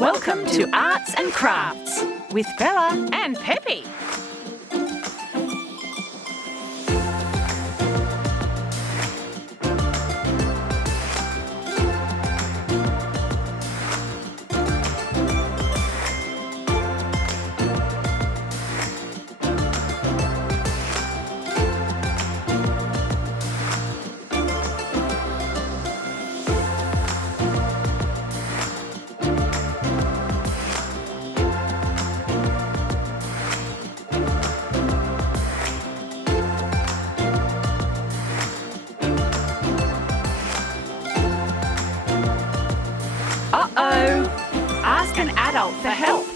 Welcome to Arts and Crafts with Bella and Pepe. Uh-oh! Ask an adult for help.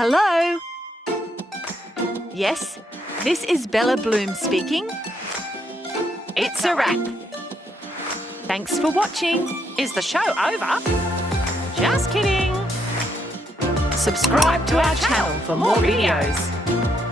Hello? Yes, this is Bella Bloom speaking. It's a wrap. Thanks for watching. Is the show over? Just kidding. Subscribe to our channel for more videos.